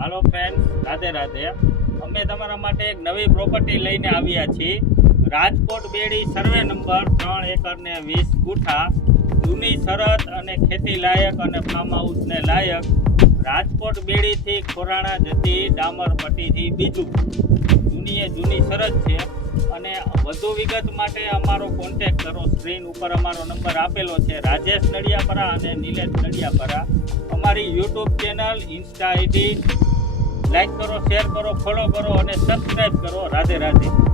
હાલો friends Radhe Radhe. અમે તમારા માટે એક નવી પ્રોપર્ટી લઈને આવ્યા છીએ. રાજકોટ બેડી સર્વે નંબર ત્રણ એકર ને વીસ ગુઠા. જૂની શરત અને ખેતી લાયક અને ફાર્મ હાઉસને લાયક. રાજકોટ બેડીથી ખોરાણા જતી ડામર પટ્ટીથી બીજું. જૂની એ જૂની શરત છે અને વધુ વિગત માટે અમારો કોન્ટેક કરો. સ્ક્રીન ઉપર અમારો નંબર આપેલો છે. રાજેશ નડિયાપરા અને નિલેશ નડિયાપરા. અમારી YouTube channel insta ID like કરો શેર કરો ફોલો કરો અને સબસ્ક્રાઈબ કરો. રાધે રાધે.